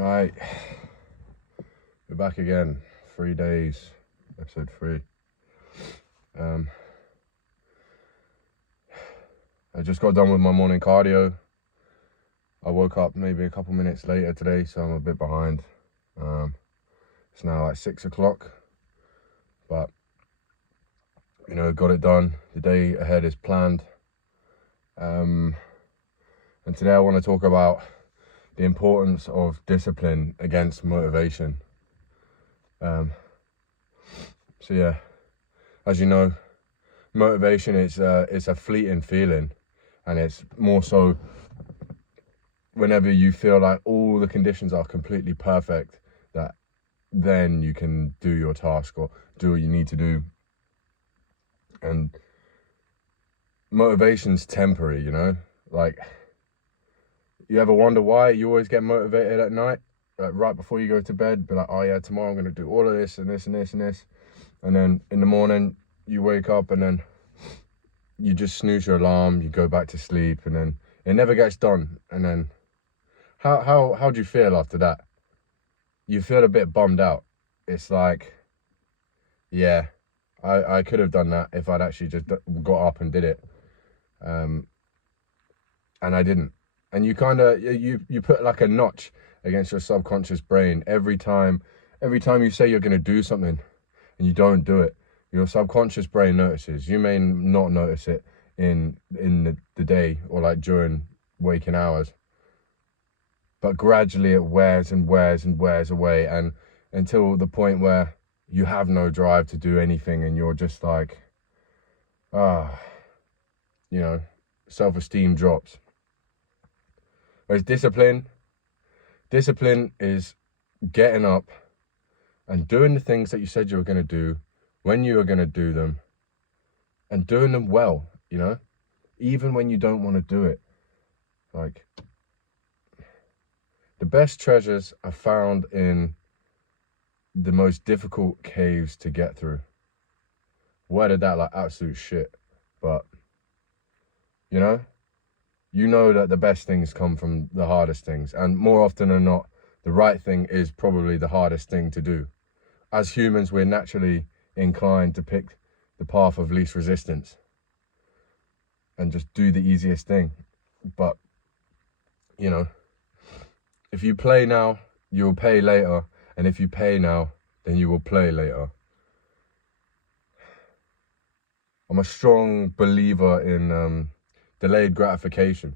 Right, we're back again. 3 days, episode 3. I just got done with my morning cardio. I woke up maybe a couple minutes later today, so I'm a bit behind. It's now like 6 o'clock, but got it done. The day ahead is planned. And today I want to talk about the importance of discipline against motivation. So yeah, as you know, motivation is it's a fleeting feeling, and it's more so whenever you feel like all the conditions are completely perfect, that then you can do your task or do what you need to do. And motivation's temporary, like, you ever wonder why you always get motivated at night, like right before you go to bed, be like, oh yeah, tomorrow I'm going to do all of this and this and this and this. And then in the morning you wake up and then you just snooze your alarm, you go back to sleep, and then it never gets done. And then how do you feel after that? You feel a bit bummed out. It's like, yeah, I could have done that if I'd actually just got up and did it. And I didn't. And you kind of, you put like a notch against your subconscious brain every time you say you're going to do something and you don't do it. Your subconscious brain notices. You may not notice it in the day or like during waking hours, but gradually it wears and wears and wears away, and until the point where you have no drive to do anything and you're just like, self-esteem drops. Whereas discipline is getting up and doing the things that you said you were going to do when you were going to do them, and doing them well, even when you don't want to do it. Like, the best treasures are found in the most difficult caves to get through. Worded that like absolute shit, but you know that the best things come from the hardest things, and more often than not, the right thing is probably the hardest thing to do. As humans, we're naturally inclined to pick the path of least resistance and just do the easiest thing. But if you play now, you'll pay later, and if you pay now, then you will play later. I'm a strong believer in delayed gratification.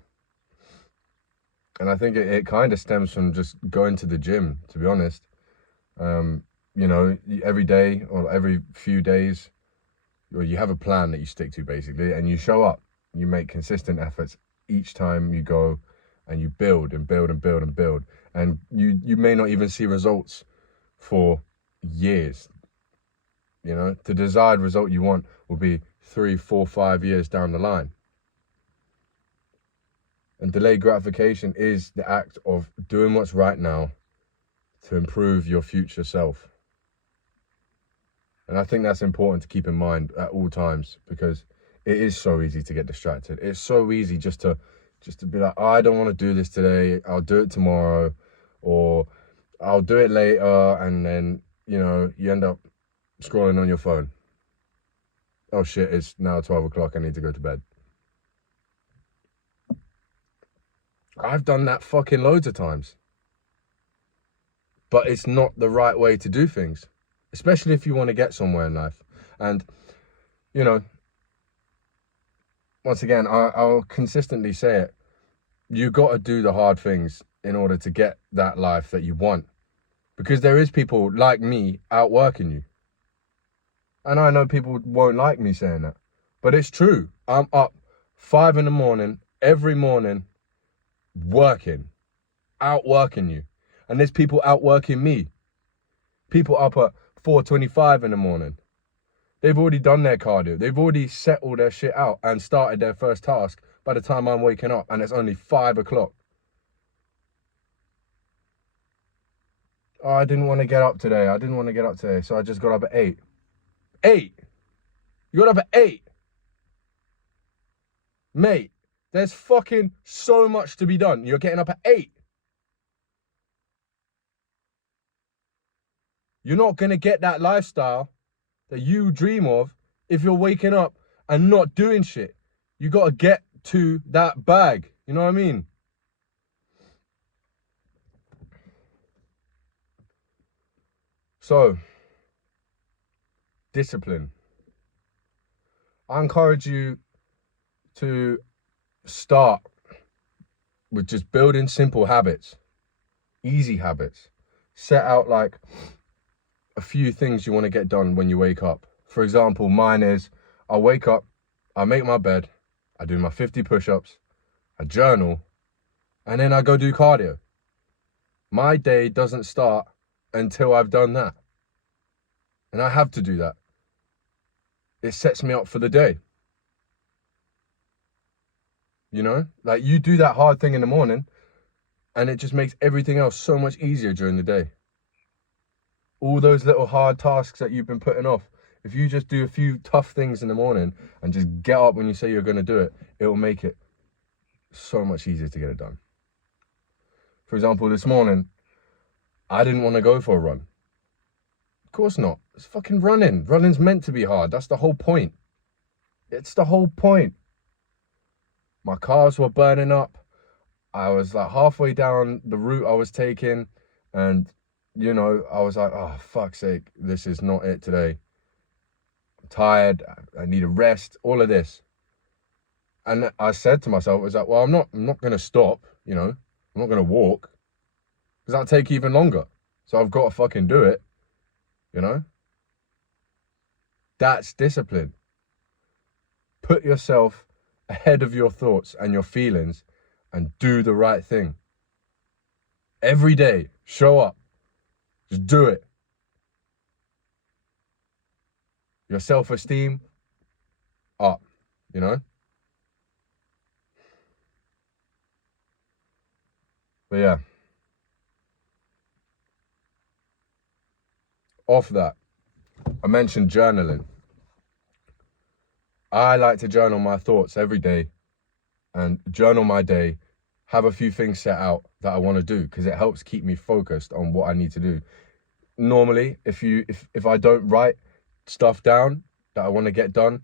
And I think it kind of stems from just going to the gym, to be honest. Every day or every few days, or you have a plan that you stick to, basically, and you show up. You make consistent efforts each time you go, and you build and build and build and build. And you may not even see results for years. The desired result you want will be 3, 4, 5 years down the line. And delayed gratification is the act of doing what's right now to improve your future self. And I think that's important to keep in mind at all times, because it is so easy to get distracted. It's so easy just to be like, oh, I don't want to do this today, I'll do it tomorrow, or I'll do it later, and then, you end up scrolling on your phone. Oh shit, it's now 12 o'clock, I need to go to bed. I've done that fucking loads of times. But it's not the right way to do things, especially if you want to get somewhere in life. And, once again, I'll consistently say it. You got to do the hard things in order to get that life that you want. Because there is people like me outworking you. And I know people won't like me saying that, but it's true. I'm up 5 a.m, every morning, working, outworking you. And there's people outworking me. People up at 4:25 in the morning. They've already done their cardio. They've already set all their shit out and started their first task by the time I'm waking up, and it's only 5 o'clock. Oh, I didn't want to get up today. So I just got up at 8. 8? You got up at 8? Mate, there's fucking so much to be done. You're getting up at 8. You're not going to get that lifestyle that you dream of if you're waking up and not doing shit. You got to get to that bag. You know what I mean? So, discipline. I encourage you to start with just building simple habits, easy habits. Set out like a few things you want to get done when you wake up. For example, mine is I wake up, I make my bed, I do my 50 push-ups, I journal, and then I go do cardio. My day doesn't start until I've done that. And I have to do that. It sets me up for the day. You know, like you do that hard thing in the morning and it just makes everything else so much easier during the day. All those little hard tasks that you've been putting off, if you just do a few tough things in the morning and just get up when you say you're going to do it, it will make it so much easier to get it done. For example, this morning, I didn't want to go for a run. Of course not. It's fucking running. Running's meant to be hard. That's the whole point. It's the whole point. My cars were burning up. I was like halfway down the route I was taking. And, you know, I was like, oh, fuck's sake, this is not it today. I'm tired. I need a rest. All of this. And I said to myself, I was like, well, I'm not going to stop, you know. I'm not going to walk. Because that'll take even longer. So I've got to fucking do it, you know. That's discipline. Put yourself ahead of your thoughts and your feelings and do the right thing. Every day, show up. Just do it. Your self-esteem up, you know? But yeah. Off that, I mentioned journaling. I like to journal my thoughts every day and journal my day, have a few things set out that I want to do because it helps keep me focused on what I need to do. Normally, if I don't write stuff down that I want to get done,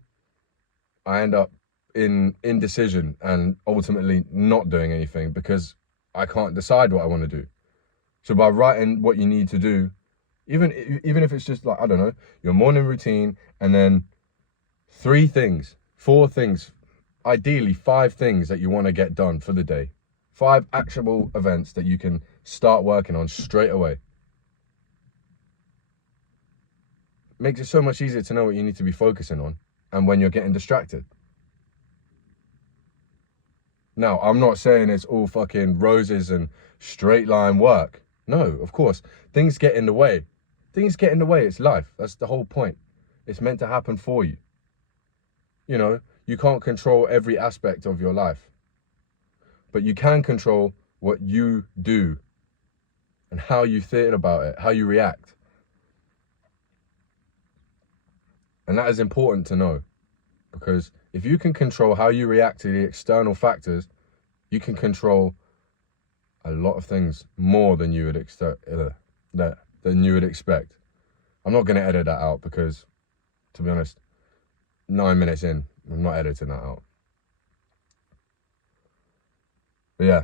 I end up in indecision and ultimately not doing anything because I can't decide what I want to do. So by writing what you need to do, even if it's just like, I don't know, your morning routine and then 3 things, 4 things, ideally 5 things that you want to get done for the day. 5 actionable events that you can start working on straight away. Makes it so much easier to know what you need to be focusing on and when you're getting distracted. Now, I'm not saying it's all fucking roses and straight line work. No, of course, things get in the way. Things get in the way, it's life. That's the whole point. It's meant to happen for you. You know, you can't control every aspect of your life. But you can control what you do and how you think about it, how you react. And that is important to know because if you can control how you react to the external factors, you can control a lot of things more than you would expect. I'm not going to edit that out because, to be honest, 9 minutes in, I'm not editing that out. But yeah,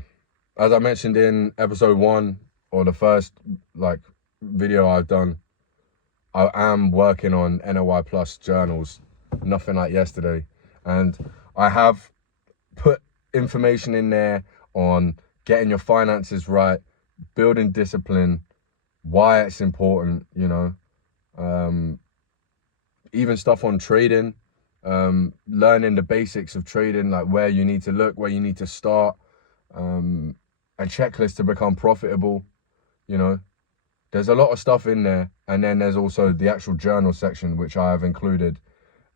as I mentioned in episode 1 or the first video I've done, I am working on NLY Plus journals, nothing like yesterday. And I have put information in there on getting your finances right, building discipline, why it's important, you know, even stuff on trading, learning the basics of trading, like where you need to look, where you need to start, a checklist to become profitable, you know. There's a lot of stuff in there. And then there's also the actual journal section, which I have included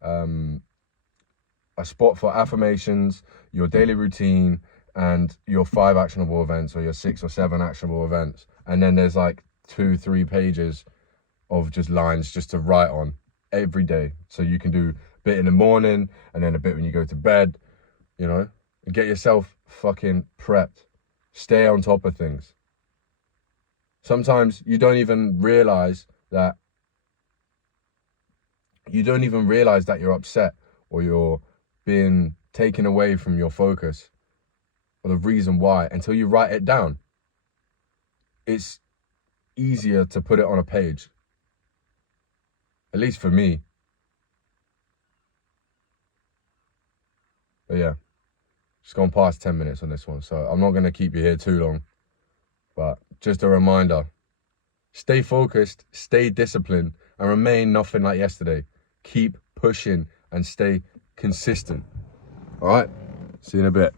a spot for affirmations, your daily routine, and your 5 actionable events or your 6 or 7 actionable events. And then there's like 2-3 pages of just lines just to write on every day. So you can do a bit in the morning and then a bit when you go to bed, you know, and get yourself fucking prepped. Stay on top of things. Sometimes you don't even realize that you don't even realize that you're upset or you're being taken away from your focus or the reason why until you write it down. It's easier to put it on a page, at least for me. But yeah, just gone past 10 minutes on this one, so I'm not going to keep you here too long. But just a reminder, stay focused, stay disciplined, and remain nothing like yesterday. Keep pushing and stay consistent. All right, see you in a bit.